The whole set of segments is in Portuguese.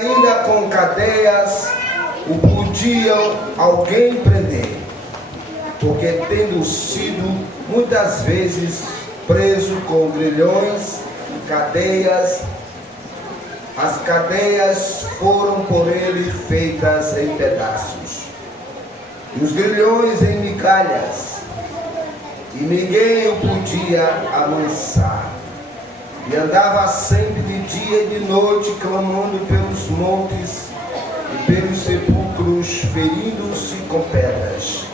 Ainda com cadeias o podiam alguém prender, porque tendo sido muitas vezes preso com grilhões e cadeias, as cadeias foram por ele feitas em pedaços, e os grilhões em migalhas, e ninguém o podia amansar. E andava sempre de dia e de noite, clamando pelos montes e pelos sepulcros, ferindo-se com pedras.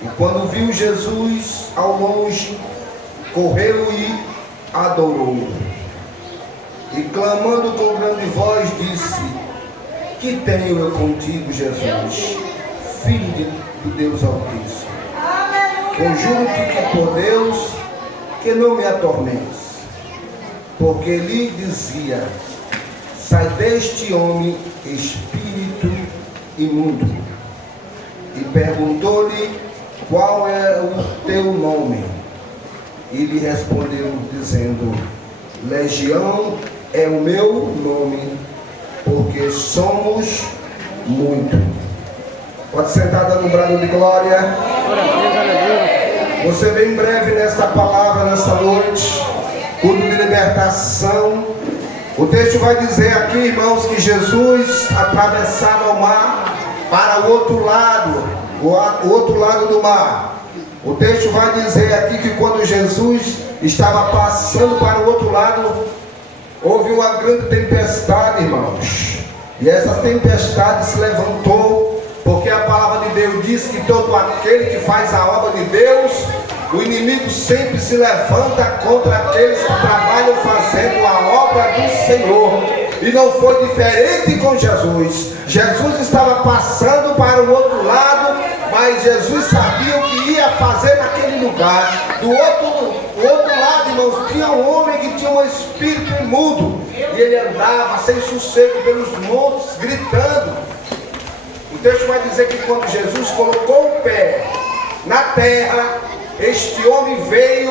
E quando viu Jesus ao longe, correu e adorou. E clamando com grande voz, disse: Que tenho eu contigo, Jesus, Filho do Deus Altíssimo? Conjuro-te por Deus que não me atormentes. Porque lhe dizia: Sai deste homem, espírito imundo. E perguntou-lhe: Qual é o teu nome? E lhe respondeu, dizendo: Legião é o meu nome, porque somos muito. Pode sentar dando um brado de glória. Você vem breve nesta palavra, nesta noite, culto de libertação. O texto vai dizer aqui, irmãos, que Jesus atravessava o mar para o outro lado do mar. O texto vai dizer aqui que quando Jesus estava passando para o outro lado, houve uma grande tempestade, irmãos. E essa tempestade se levantou, porque a palavra de Deus diz que todo aquele que faz a obra de Deus, o inimigo sempre se levanta contra aqueles que trabalham fazendo a obra do Senhor. E não foi diferente com Jesus. Jesus estava passando para o outro lado, mas Jesus sabia o que ia fazer naquele lugar. Do outro lado, irmãos, tinha um homem que tinha um espírito imundo. E ele andava sem sossego pelos montes, gritando. O texto vai dizer que quando Jesus colocou o pé na terra, este homem veio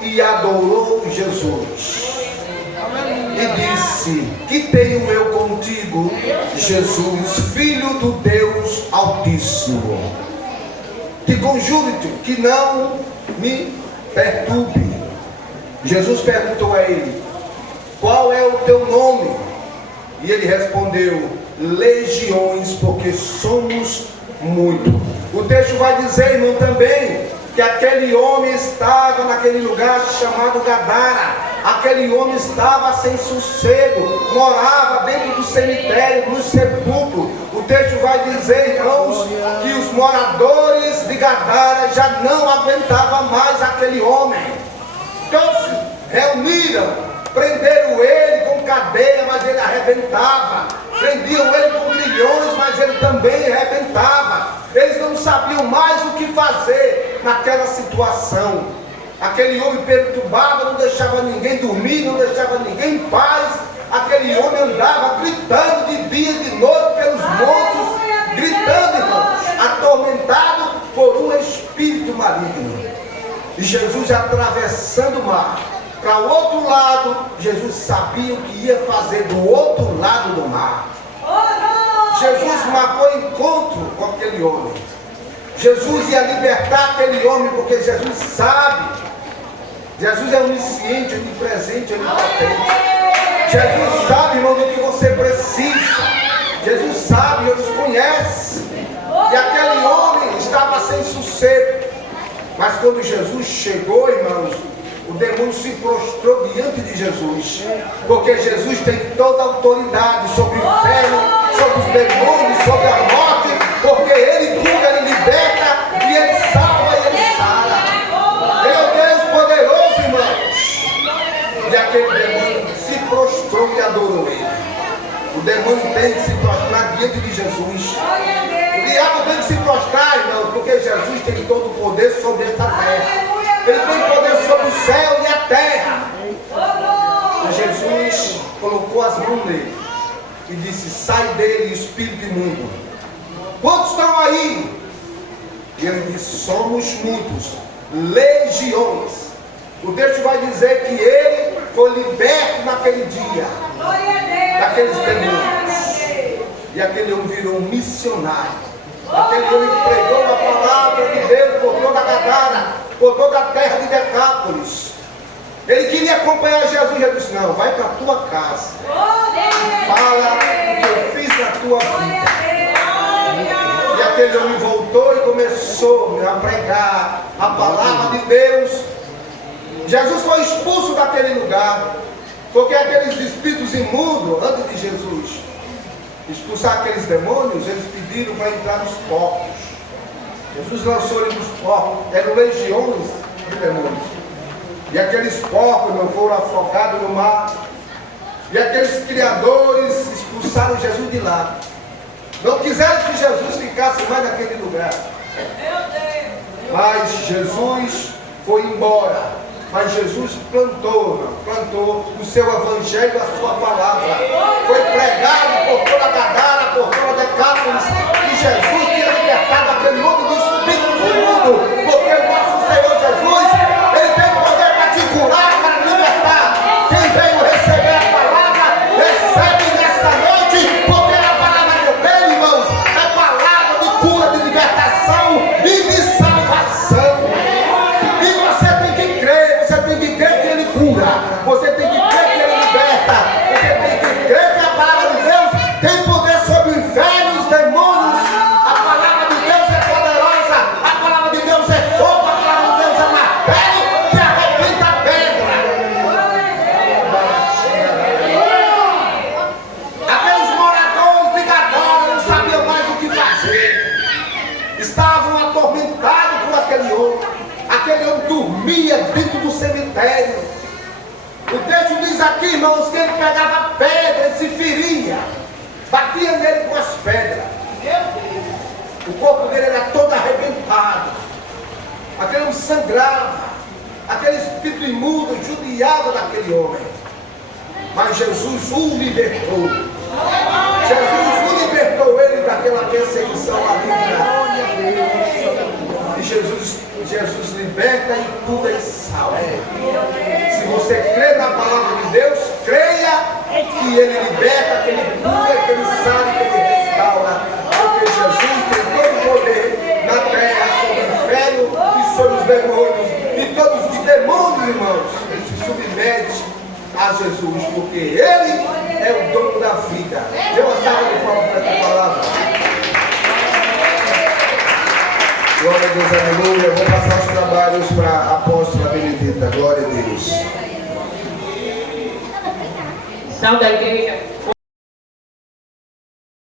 e adorou Jesus. E disse: Que tenho eu contigo, Jesus, Filho do Deus Altíssimo? Te conjuro-te que não me perturbe. Jesus perguntou a ele: Qual é o teu nome? E ele respondeu: Legiões, porque somos muito. O texto vai dizer, irmão, também que aquele homem estava naquele lugar chamado Gadara. Aquele homem estava sem sossego, morava dentro do cemitério, no sepulcro. O texto vai dizer, irmãos, que os moradores de Gadara já não aguentavam mais aquele homem. Então se reuniram, prenderam ele com cadeia, mas ele arrebentava. Prendiam ele com grilhões, mas ele também arrebentava. Eles não sabiam mais o que fazer naquela situação. Aquele homem perturbava, não deixava ninguém dormir, não deixava ninguém em paz. Aquele homem andava gritando de dia e de noite pelos montes, gritando, irmãos, atormentado por um espírito maligno. E Jesus atravessando o mar para o outro lado, Jesus sabia o que ia fazer do outro lado do mar. Jesus marcou encontro com aquele homem. Jesus ia libertar aquele homem, porque Jesus sabe. Jesus é onisciente, onipresente, onipotente. Jesus sabe, irmão, do que você precisa. Jesus sabe, Jesus conhece. E aquele homem estava sem sossego. Mas quando Jesus chegou, irmãos, o demônio se prostrou diante de Jesus, porque Jesus tem toda a autoridade sobre o inferno, sobre os demônios, sobre a morte, porque Ele cura, Ele liberta, e Ele salva, e Ele sara. Ele é o Deus poderoso, irmãos. E aquele demônio se prostrou e adorou Ele. O demônio tem que se prostrar diante de Jesus. O diabo tem que se prostrar, irmãos, porque Jesus tem todo o poder sobre esta terra. Ele tem poder sobre o céu e a terra. E Jesus colocou as mãos nele e disse: Sai dele, espírito imundo. Quantos estão aí? E ele disse: Somos muitos, legiões. O texto vai dizer que ele foi liberto naquele dia daqueles demônios. E aquele homem virou um missionário. Aquele homem pregou a palavra de Deus por toda a Gadara, por toda a terra de Decápolis. Ele queria acompanhar Jesus. Jesus disse: não, vai para a tua casa. Fala o que eu fiz na tua vida. E aquele homem voltou e começou a pregar a palavra de Deus. Jesus foi expulso daquele lugar, porque aqueles espíritos imundos, antes de Jesus expulsar aqueles demônios, eles pediram para entrar nos porcos. Jesus lançou eles nos porcos, eram legiões de demônios. E aqueles porcos não foram afogados no mar. E aqueles criadores expulsaram Jesus de lá. Não quiseram que Jesus ficasse mais naquele lugar. Mas Jesus foi embora. Mas Jesus plantou o seu evangelho, a sua palavra. Foi pregado por toda a Gadara, por toda a Decápolis. E Jesus tinha libertado aquele homem do espírito imundo. Porque o nosso Senhor Jesus, Ele tem poder para te curar, para libertar. Quem veio receber a palavra, recebe nesta noite. Porque a palavra dele, irmãos, é palavra de cura, de libertação e de salvação. E você tem que crer que Ele cura. Você tem que crer que Ele liberta. Você tem que crer que a palavra de Deus tem poder sobre o inferno e os demônios. A palavra de Deus é poderosa. A palavra de Deus é fogo. A palavra de Deus é martelo que arrebenta a pedra. Aqueles moradores de Gadara não sabiam mais o que fazer. Estavam atormentados por aquele homem. Aquele homem dormia dentro do cemitério. O texto diz aqui, irmãos, que ele pegava pedra, ele se feria, batia nele com as pedras. O corpo dele era todo arrebentado. Aquele homem sangrava. Aquele espírito imundo judiava daquele homem. Mas Jesus o libertou. Jesus o libertou ele daquela perseguição maligna. E Jesus liberta e cura e salva. Se você crê na palavra de Deus, creia que Ele liberta, que Ele cura, que Ele salva, que Ele restaura. Porque Jesus tem todo o poder na terra sobre o inferno e sobre os demônios. E todos os demônios, irmãos, se submetem a Jesus, porque Ele é o dono da vida. Dê uma salva de palmas para essa palavra. Glória a Deus, aleluia. Eu vou passar os trabalhos para a apóstola Benedita. Glória a Deus. Salve a igreja.